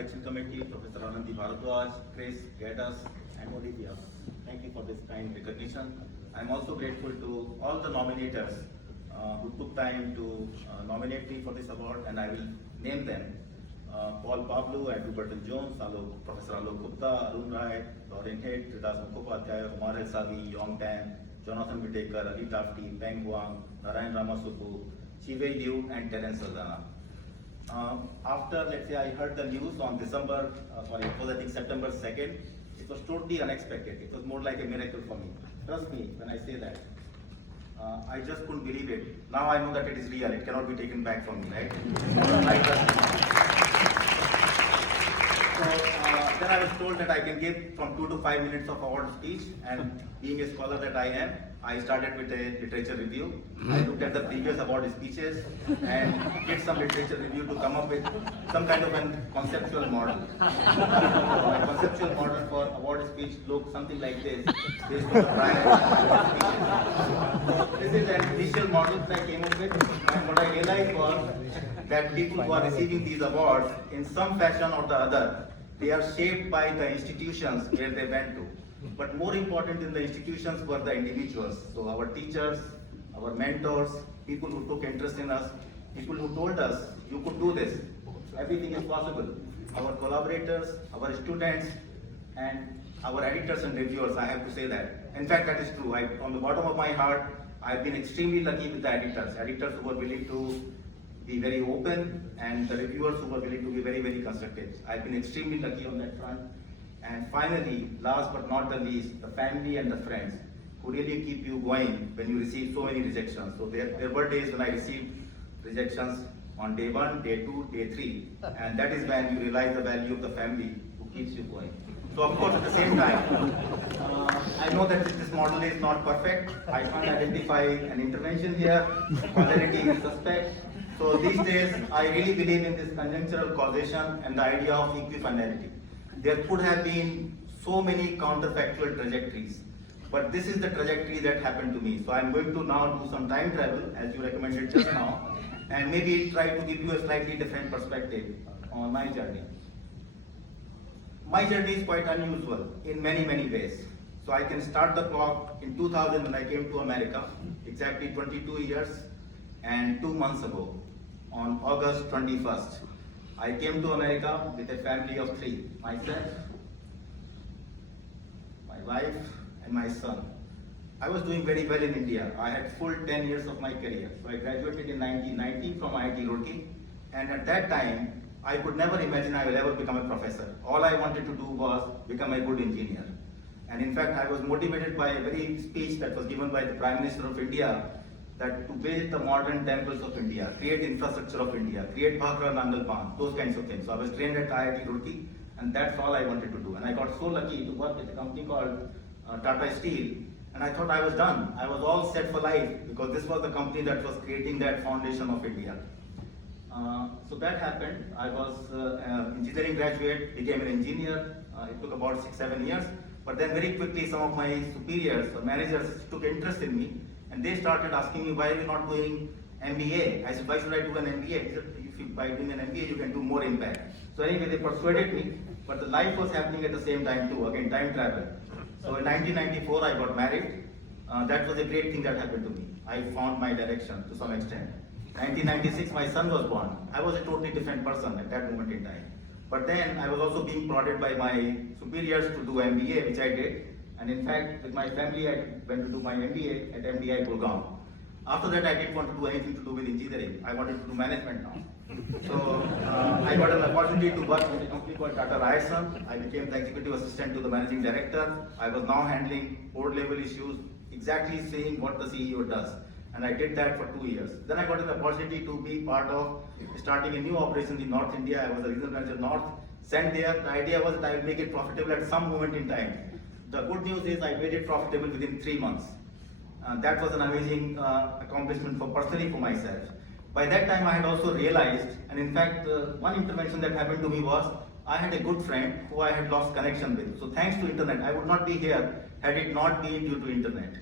Selection Committee, Professor Anandi Bharadwaj, Chris, Gatas, and Olivia. Thank you for this kind recognition. I'm also grateful to all the nominators who took time to nominate me for this award, and I will name them. Paul Pablo, Andrew Burton Jones, Professor Alok Gupta, Arun Rai, Lauren Head, Tridas Mukhopadhyay, Umar El Savi, Yong Dan, Jonathan Whitaker, Ali Tafti, Peng Huang, Narayan Ramasubu, Chivei Liu, and Terence Saldana. After, let's say, I heard the news on it was I think September 2nd, it was totally unexpected. It was more like a miracle for me. Trust me when I say that. I just couldn't believe it. Now I know that it is real. It cannot be taken back from me, right? So then I was told that I can give from 2 to 5 minutes of award speech, and being a scholar that I am, I started with a literature review. I looked at the previous award speeches and did some literature review to come up with some kind of a conceptual model. My conceptual model for award speech looked something like this, based on the prior award speeches. This is an initial model that I came up with, and what I realized was that people who are receiving these awards, in some fashion or the other, they are shaped by the institutions where they went to. But more important in the institutions were the individuals. So our teachers, our mentors, people who took interest in us, people who told us, you could do this, everything is possible. Our collaborators, our students, and our editors and reviewers, I have to say that. In fact, that is true. On the bottom of my heart, I've been extremely lucky with the editors who were willing to be very open, and the reviewers who were willing to be very, very constructive. I've been extremely lucky on that front. And finally, last but not the least, the family and the friends who really keep you going when you receive so many rejections. So there were days when I received rejections on day 1, day 2, day 3, and that is when you realize the value of the family who keeps you going. So of course, at the same time, I know that this model is not perfect. I can't identify an intervention here. Causality is suspect. So these days, I really believe in this conjunctural causation and the idea of equifinality. There could have been so many counterfactual trajectories, but this is the trajectory that happened to me. So I'm going to now do some time travel, as you recommended just now, and maybe try to give you a slightly different perspective on my journey. My journey is quite unusual in many, many ways. So I can start the clock in 2000 when I came to America, exactly 22 years and 2 months ago, on August 21st. I came to America with a family of 3, myself, my wife, and my son. I was doing very well in India. I had full 10 years of my career. So I graduated in 1990 from IIT Roorkee, and at that time, I could never imagine I will ever become a professor. All I wanted to do was become a good engineer. And in fact, I was motivated by a very speech that was given by the Prime Minister of India, that to build the modern temples of India, create infrastructure of India, create Bhakra Nangalpan, those kinds of things. So I was trained at IIT Roorkee, and that's all I wanted to do. And I got so lucky to work with a company called Tata Steel, and I thought I was done. I was all set for life, because this was the company that was creating that foundation of India. So that happened. I was an engineering graduate, became an engineer. It took about 6-7 years. But then very quickly, some of my superiors or managers took interest in me, and they started asking me, why are you not doing MBA? I said, why should I do an MBA? He said, by doing an MBA, you can do more impact. So anyway, they persuaded me, but the life was happening at the same time too, again, time travel. So in 1994, I got married. That was a great thing that happened to me. I found my direction to some extent. 1996, my son was born. I was a totally different person at that moment in time. But then I was also being prodded by my superiors to do MBA, which I did. And in fact, with my family, I went to do my MBA at MDI Gurgaon. After that, I didn't want to do anything to do with engineering. I wanted to do management now. So I got an opportunity to work with a company called Tata Ryerson. I became the executive assistant to the managing director. I was now handling board level issues, exactly saying what the CEO does. And I did that for 2 years. Then I got an opportunity to be part of starting a new operation in North India. I was a regional manager North. Sent there, the idea was that I would make it profitable at some moment in time. The good news is I made it profitable within 3 months. That was an amazing accomplishment personally for myself. By that time, I had also realized, and in fact, one intervention that happened to me was, I had a good friend who I had lost connection with. So thanks to internet, I would not be here had it not been due to internet.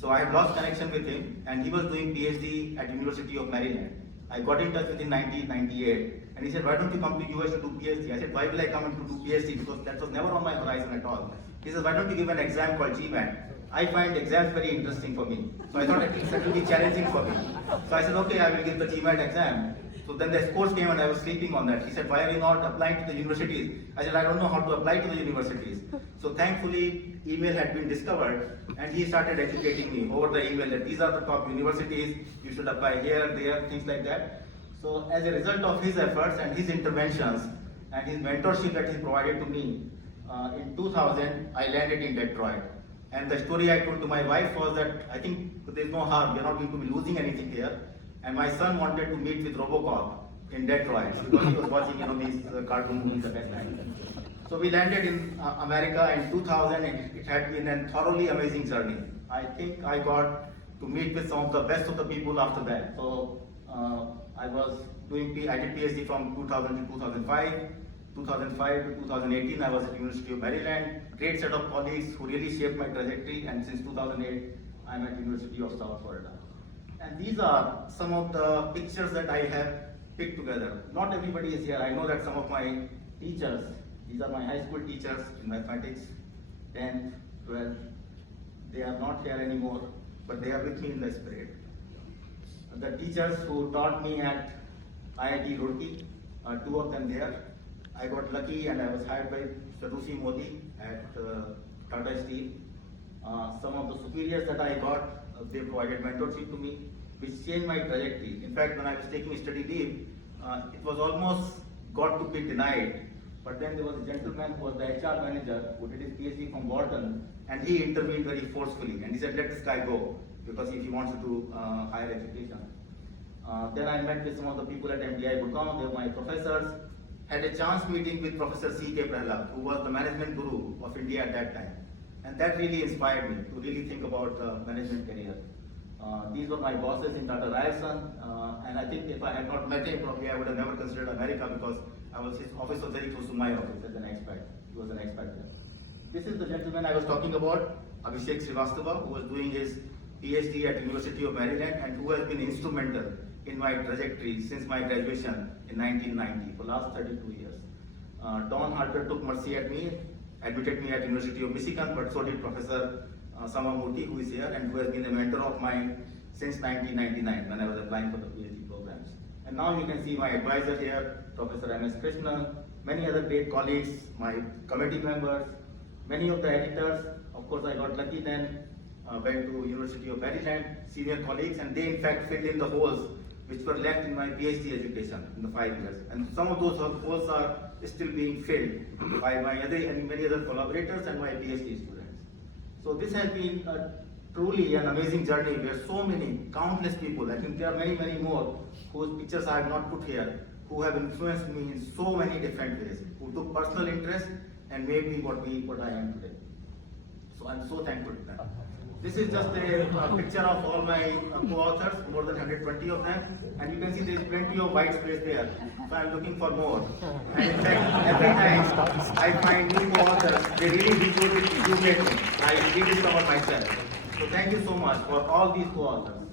So I had lost connection with him, and he was doing PhD at University of Maryland. I got in touch with him in 1998, And he said, why don't you come to US to do PhD? I said, why will I come to do PhD? Because that was never on my horizon at all. He says, why don't you give an exam called GMAT? I find exams very interesting for me. So I thought at least that will be challenging for me. So I said, okay, I will give the GMAT exam. So then the scores came and I was sleeping on that. He said, why are you not applying to the universities? I said, I don't know how to apply to the universities. So thankfully, email had been discovered and he started educating me over the email that these are the top universities, you should apply here, there, things like that. So as a result of his efforts and his interventions and his mentorship that he provided to me, in 2000, I landed in Detroit. And the story I told to my wife was that I think there's no harm, we're not going to be losing anything here. And my son wanted to meet with Robocop in Detroit because he was watching these cartoon movies at that time. So we landed in America in 2000 and it had been a thoroughly amazing journey. I think I got to meet with some of the best of the people after that. So I did PhD from 2000 to 2005. 2005 to 2018, I was at University of Maryland. Great set of colleagues who really shaped my trajectory. And since 2008, I'm at University of South Florida. And these are some of the pictures that I have picked together. Not everybody is here. I know that some of my teachers, these are my high school teachers in mathematics, 10th, 12th, they are not here anymore, but they are with me in the spirit. The teachers who taught me at IIT Roorkee, two of them there. I got lucky and I was hired by Sadusi Modi at Tata Steel. Some of the superiors that I got, they provided mentorship to me, which changed my trajectory. In fact, when I was taking study leave, it was almost got to be denied. But then there was a gentleman who was the HR manager who did his PhD from Wharton, and he intervened very forcefully. And he said, let this guy go, because if he wants to do higher education. Then I met with some of the people at MDI Gurgaon, they were my professors. Had a chance meeting with Professor C.K. Prahlad, who was the management guru of India at that time. And that really inspired me to really think about management career. These were my bosses in Tata Ryerson, and I think if I had not met him, probably I would have never considered America because his office was very close to my office as an expat. He was an expat there. This is the gentleman I was talking about, Abhishek Srivastava, who was doing his PhD at University of Maryland and who has been instrumental in my trajectory since my graduation in 1990 for the last 32 years. Don Harper took mercy at me, admitted me at University of Michigan, but so did Professor Samamurthy, who is here and who has been a mentor of mine since 1999 when I was applying for the PhD programs. And now you can see my advisor here, Professor M.S. Krishnan, many other great colleagues, my committee members, many of the editors. Of course, I got lucky then, went to University of Maryland, senior colleagues, and they in fact filled in the holes which were left in my PhD education in the 5 years. And some of those holes are still being filled by my many other collaborators and my PhD students. So this has been truly an amazing journey where so many, countless people, I think there are many, many more whose pictures I have not put here, who have influenced me in so many different ways, who took personal interest and made me what I am today. So I'm so thankful to them. This is just a picture of all my co-authors, more than 120 of them, and you can see there is plenty of white space there. So I'm looking for more. And in fact, every time I find new co-authors, they really rejuvenate me. I rediscover myself. So thank you so much for all these co-authors.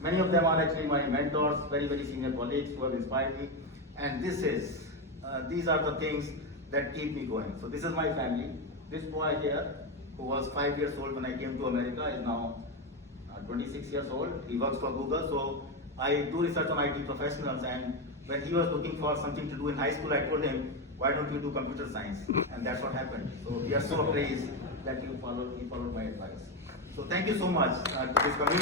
Many of them are actually my mentors, very, very senior colleagues who have inspired me. And these are the things that keep me going. So this is my family. This boy here, who was 5 years old when I came to America, is now 26 years old. He works for Google. So I do research on IT professionals, and when he was looking for something to do in high school, I told him, why don't you do computer science? And that's what happened. So we are so pleased that he followed my advice. So thank you so much to this community.